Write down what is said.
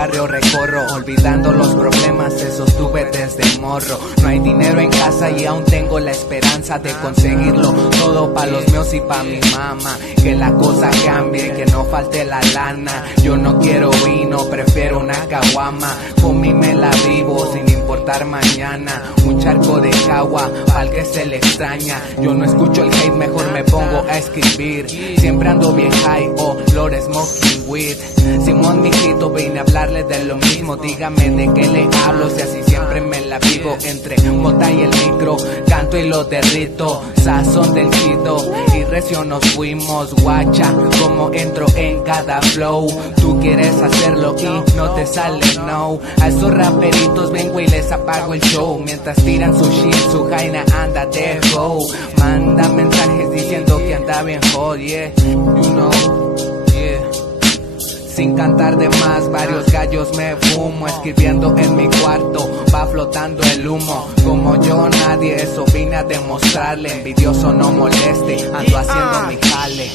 barrio recorro, olvidando los problemas, esos tuve desde morro. No hay dinero en casa y aún tengo la esperanza de conseguirlo todo pa' los míos y pa' mi mamá. Que la cosa cambie, que no falte la lana. Yo no quiero vino, prefiero una caguama. Con mí me la vivo sin importar mañana. Un charco de agua pa'l que se le extraña. Yo no escucho el hate, mejor me pongo a escribir. Siempre ando bien high, oh Lord smoking weed. Simón mijito, vine a hablarle de lo mismo. Dígame de qué le hablo, si así siempre me la vivo. Entre mota y el micro, canto y lo derrito. Sazón del chido, y recio nos fuimos. Guacha, como entro en cada flow. Tú quieres hacerlo y no te sale, no. A esos raperitos vengo y les apago el show. Mientras tiran su shit, su jaina anda de flow. Manda mensajes diciendo que anda bien hot, yeah. You know, yeah. Sin cantar de más, varios gallos me fumo. Escribiendo en mi cuarto, va flotando el humo. Como yo nadie, eso vine a demostrarle. Envidioso no moleste, ando haciendo mi jale.